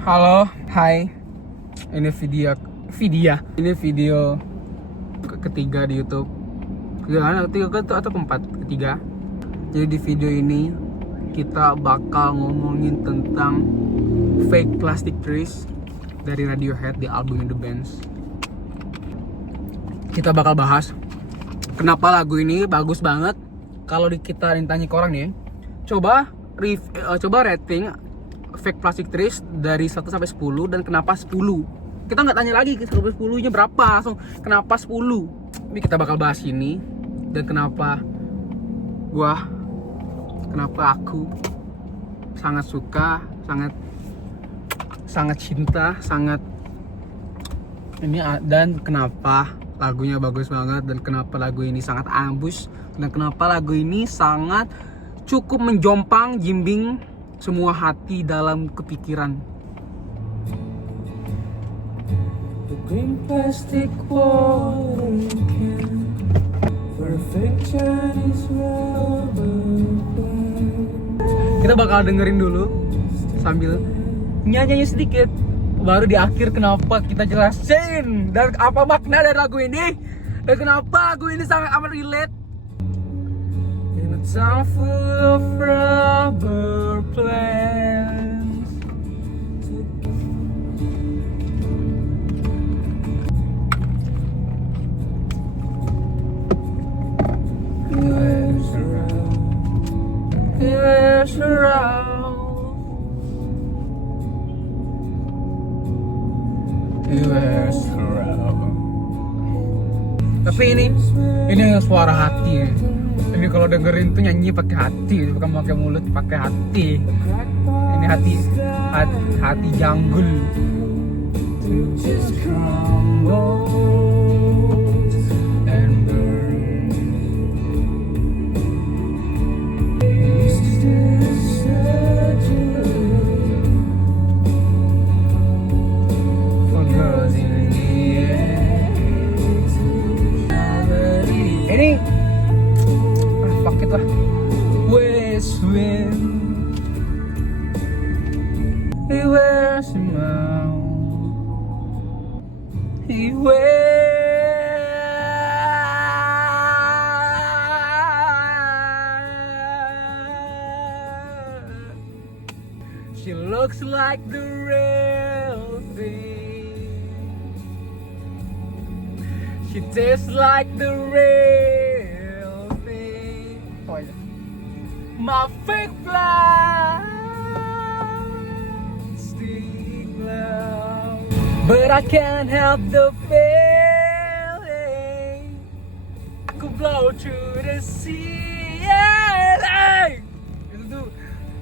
Halo, hai. Ini video ketiga di YouTube. Ketiga atau keempat? Ketiga. Jadi di video ini kita bakal ngomongin tentang Fake Plastic Trees dari Radiohead di albumnya The Bands. Kita bakal bahas kenapa lagu ini bagus banget. Kalau kita ditanya ke orang nih, coba rating Fake Plastic Trees dari 1 sampai 10 dan kenapa 10. Kita nggak tanya lagi 10 nya berapa, langsung kenapa 10. Ini kita bakal bahas ini dan kenapa aku sangat suka, sangat cinta, dan kenapa lagunya bagus banget, dan kenapa lagu ini sangat ambush, dan kenapa lagu ini sangat cukup menjompang jimbing semua hati dalam kepikiran. The green plastic watering can, perfect Chinese rubber plant. Kita bakal dengerin dulu sambil nyanyi sedikit, baru di akhir kenapa kita jelasin dan apa makna dari lagu ini dan kenapa lagu ini sangat amat relate. In a town full of rubber plants, he wears around. Tapi ini suara hati ya. Ini kalau dengerin tuh nyanyi pakai hati, bukan pakai mulut, pakai hati. Ini hati janggul. Just crumbles and burns. For girls in the end. Ini paket lah. West wind, he wears him out. He She looks like the real thing. She tastes like the real thing. My fake plastic love, but I can't help the feeling. I could blow through the ceiling. Itu tuh,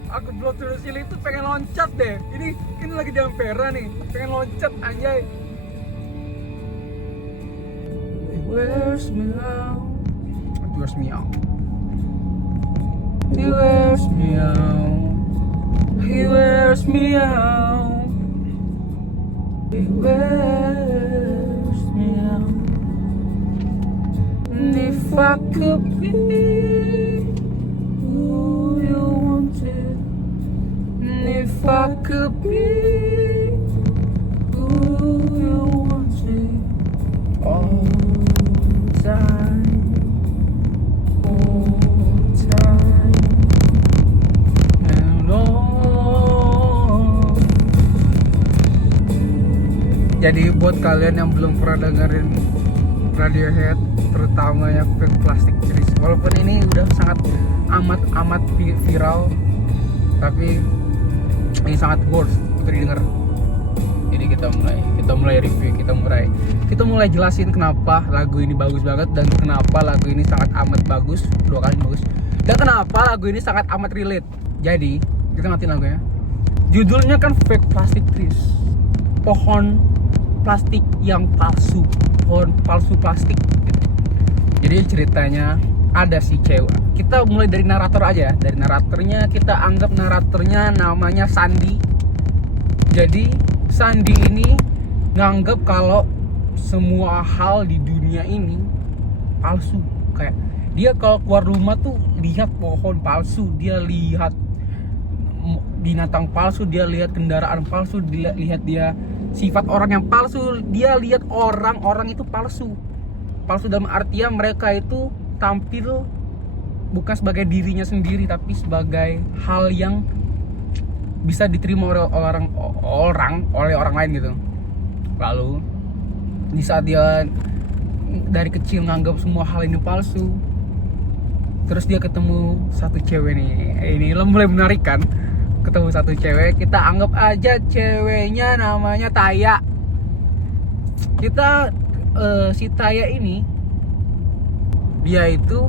aku blow through the ceiling itu pengen loncat deh. Ini lagi di Ampera nih, pengen loncat anjay. It wears me out. It wears me out. He wears me out. He wears me out. He wears me out. And if I could be who you wanted, and if I could be who you wanted, all the time. Jadi buat kalian yang belum pernah dengerin Radiohead, terutama yang Fake Plastic Trees, walaupun ini udah sangat amat viral, tapi ini sangat worth untuk didengar. Jadi kita mulai review, kita mulai jelasin kenapa lagu ini bagus banget dan kenapa lagu ini sangat amat bagus, 2 kali bagus, dan kenapa lagu ini sangat amat relate. Jadi kita ngatin lagunya. Judulnya kan Fake Plastic Trees, pohon plastik yang palsu, pohon palsu plastik gitu. Jadi ceritanya ada si cewek. Kita mulai dari narator aja ya. Dari naratornya, kita anggap naratornya namanya Sandy. Jadi Sandy ini nganggap kalau semua hal di dunia ini palsu. Kayak dia kalau keluar rumah tuh lihat pohon palsu, dia lihat binatang palsu, dia lihat kendaraan palsu, dia lihat dia sifat orang yang palsu, dia lihat orang-orang itu palsu dalam artian mereka itu tampil bukan sebagai dirinya sendiri tapi sebagai hal yang bisa diterima oleh orang lain gitu. Lalu di saat dia dari kecil nganggap semua hal ini palsu, terus dia ketemu satu cewek nih, ini mulai menarik kan. Ketemu satu cewek, kita anggap aja ceweknya namanya Taya. Si Taya ini, dia itu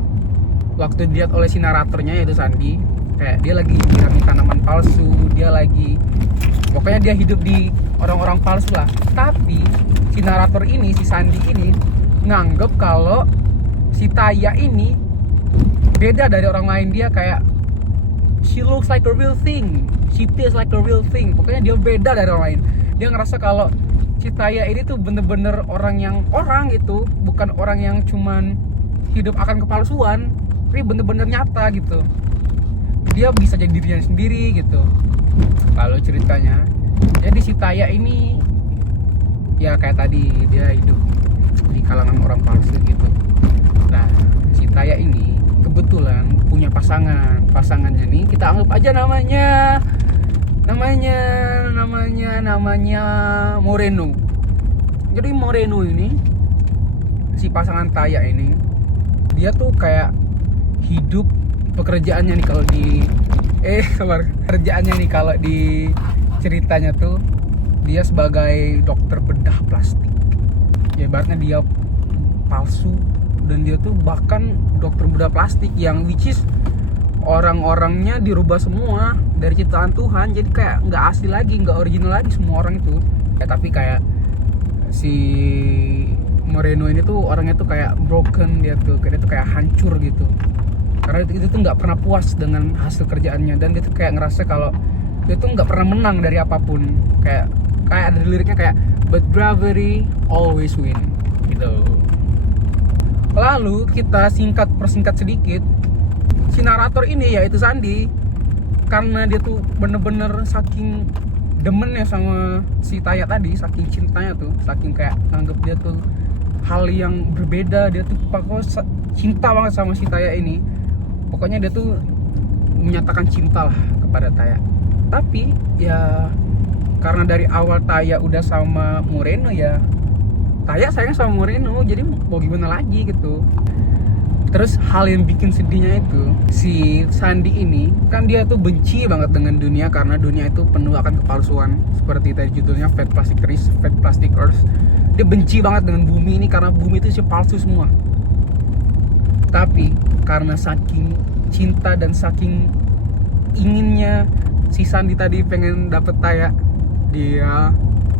waktu dilihat oleh si naratornya yaitu Sandi, kayak dia lagi nyiramin tanaman palsu, pokoknya dia hidup di orang-orang palsu lah. Tapi si narator ini, si Sandi ini nganggep kalau si Taya ini beda dari orang lain. Dia kayak she looks like a real thing, she feels like a real thing. Pokoknya dia beda dari orang lain. Dia ngerasa kalau si Taya ini tuh bener-bener orang gitu, bukan orang yang cuman hidup akan kepalsuan, tapi bener-bener nyata gitu. Dia bisa jadi dirinya sendiri gitu. Lalu ceritanya, jadi si Taya ini ya kayak tadi, dia hidup di kalangan orang palsu gitu. Nah, si Taya ini kebetulan punya pasangannya nih, kita anggap aja namanya Moreno. Jadi Moreno ini, si pasangan Taya ini, dia tuh kayak hidup pekerjaannya nih kalau di ceritanya tuh dia sebagai dokter bedah plastik. Ya ibaratnya dia palsu, dan dia tuh bahkan dokter bedah plastik yang which is orang-orangnya dirubah semua dari ciptaan Tuhan, jadi kayak nggak asli lagi, nggak original lagi semua orang itu. Tapi kayak si Moreno ini tuh orangnya tuh kayak broken, dia tuh kayak hancur gitu, karena itu tuh nggak pernah puas dengan hasil kerjaannya, dan dia tuh kayak ngerasa kalau dia tuh nggak pernah menang dari apapun. Kayak ada liriknya kayak but bravery always win gitu. Lalu kita persingkat sedikit, si narator ini yaitu Sandi, karena dia tuh bener-bener saking demennya sama si Taya tadi, saking cintanya tuh, saking kayak anggap dia tuh hal yang berbeda, dia tuh pokoknya cinta banget sama si Taya ini. Pokoknya dia tuh menyatakan cinta lah kepada Taya. Tapi ya karena dari awal Taya udah sama Moreno, ya Taya sayang sama Moreno, jadi mau gimana lagi gitu. Terus hal yang bikin sedihnya itu, si Sandi ini kan dia tuh benci banget dengan dunia, karena dunia itu penuh akan kepalsuan. Seperti tadi judulnya Fake Plastic Trees, Fake Plastic Earth. Dia benci banget dengan bumi ini karena bumi itu sih palsu semua. Tapi karena saking cinta dan saking inginnya si Sandi tadi pengen dapet Taya, dia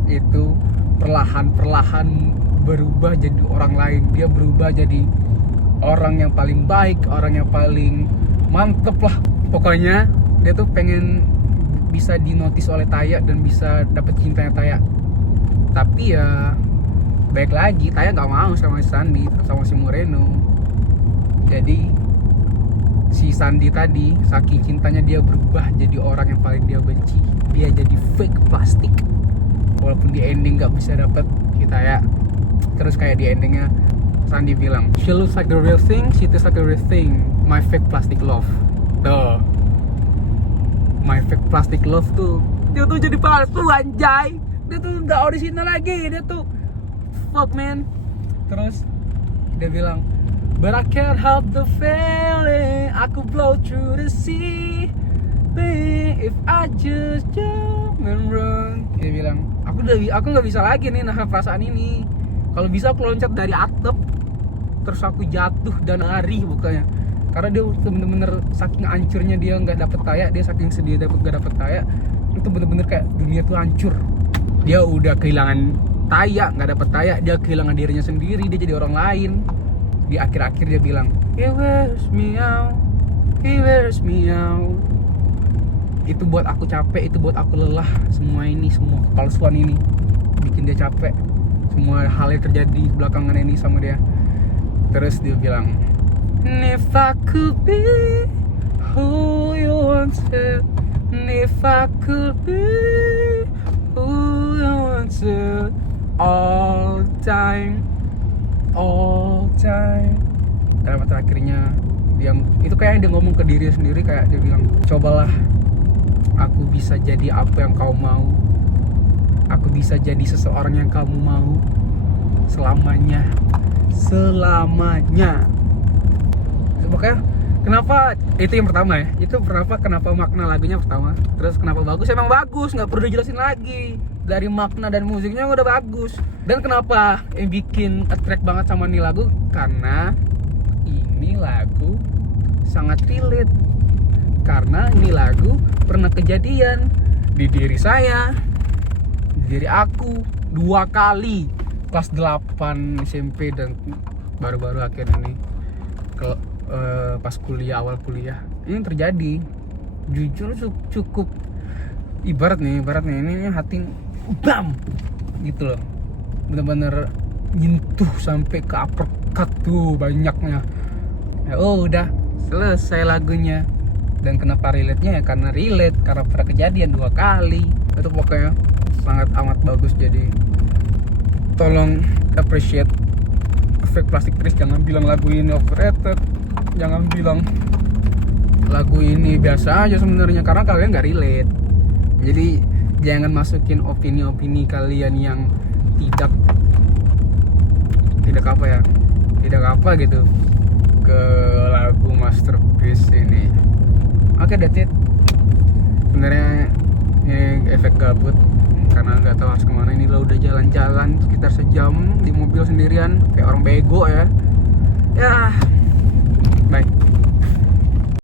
itu perlahan-perlahan berubah jadi orang lain. Dia berubah jadi orang yang paling baik, orang yang paling mantep lah. Pokoknya dia tuh pengen bisa dinotis oleh Taya dan bisa dapet cintanya Taya. Tapi ya baik lagi, Taya gak mau sama si Sandi, sama si Moreno. Jadi si Sandi tadi saking cintanya dia berubah jadi orang yang paling dia benci. Dia jadi fake plastik, walaupun di ending gak bisa dapet si Taya. Terus kayak di endingnya Sandi bilang, she looks like the real thing, she tastes like the real thing, my fake plastic love. Tuh, my fake plastic love tuh, dia tuh jadi palsu anjay. Dia tuh gak original lagi, dia tuh fuck man. Terus dia bilang, but I can't help the feeling, I could blow through the sea, if I just jump and run. Dia bilang, aku gak bisa lagi nih nahan perasaan ini. Kalau bisa aku loncat dari atap, terus aku jatuh dan lari bukannya. Karena dia bener-bener saking hancurnya dia nggak dapet Taya, dia saking sedih gak dapet Taya, itu bener-bener kayak dunia tuh hancur. Dia udah kehilangan Taya, nggak dapet Taya, dia kehilangan dirinya sendiri, dia jadi orang lain. Di akhir-akhir dia bilang, he wears me out, he wears me out. Itu buat aku capek, itu buat aku lelah. Semua palsuan ini bikin dia capek. Semua hal yang terjadi belakangan ini sama dia. Terus dia bilang, if I could be who you wanted, And if I could be who I want to all time. Kalimat terakhirnya dia itu kayak dia ngomong ke diri sendiri, kayak dia bilang, cobalah aku bisa jadi apa yang kau mau, aku bisa jadi seseorang yang kamu mau selamanya. Makanya kenapa itu yang pertama ya, itu kenapa makna lagunya pertama, terus kenapa bagus, emang bagus, nggak perlu dijelasin lagi. Dari makna dan musiknya udah bagus. Dan kenapa bikin attract banget sama ini lagu, karena ini lagu sangat relate, karena ini lagu pernah kejadian di diri saya, di diri aku 2 kali, kelas 8 SMP dan baru-baru akhir ini pas awal kuliah ini terjadi. Jujur cukup ibaratnya ini hati bam gitu loh, bener-bener nyentuh sampai ke uppercut tuh banyaknya ya. Udah selesai lagunya. Dan kenapa relate-nya ya, karena pernah kejadian 2 kali. Itu pokoknya sangat amat bagus. Jadi tolong appreciate Fake Plastic Trees. Jangan bilang lagu ini overrated, jangan bilang lagu ini biasa aja sebenarnya, karena kalian nggak relate. Jadi jangan masukin opini-opini kalian yang tidak apa gitu ke lagu Masterpiece ini. Oke, that's it. Sebenarnya ini efek gabut karena nggak tahu harus kemana. Ini lo udah jalan-jalan sekitar sejam di mobil sendirian kayak orang bego ya. Bye.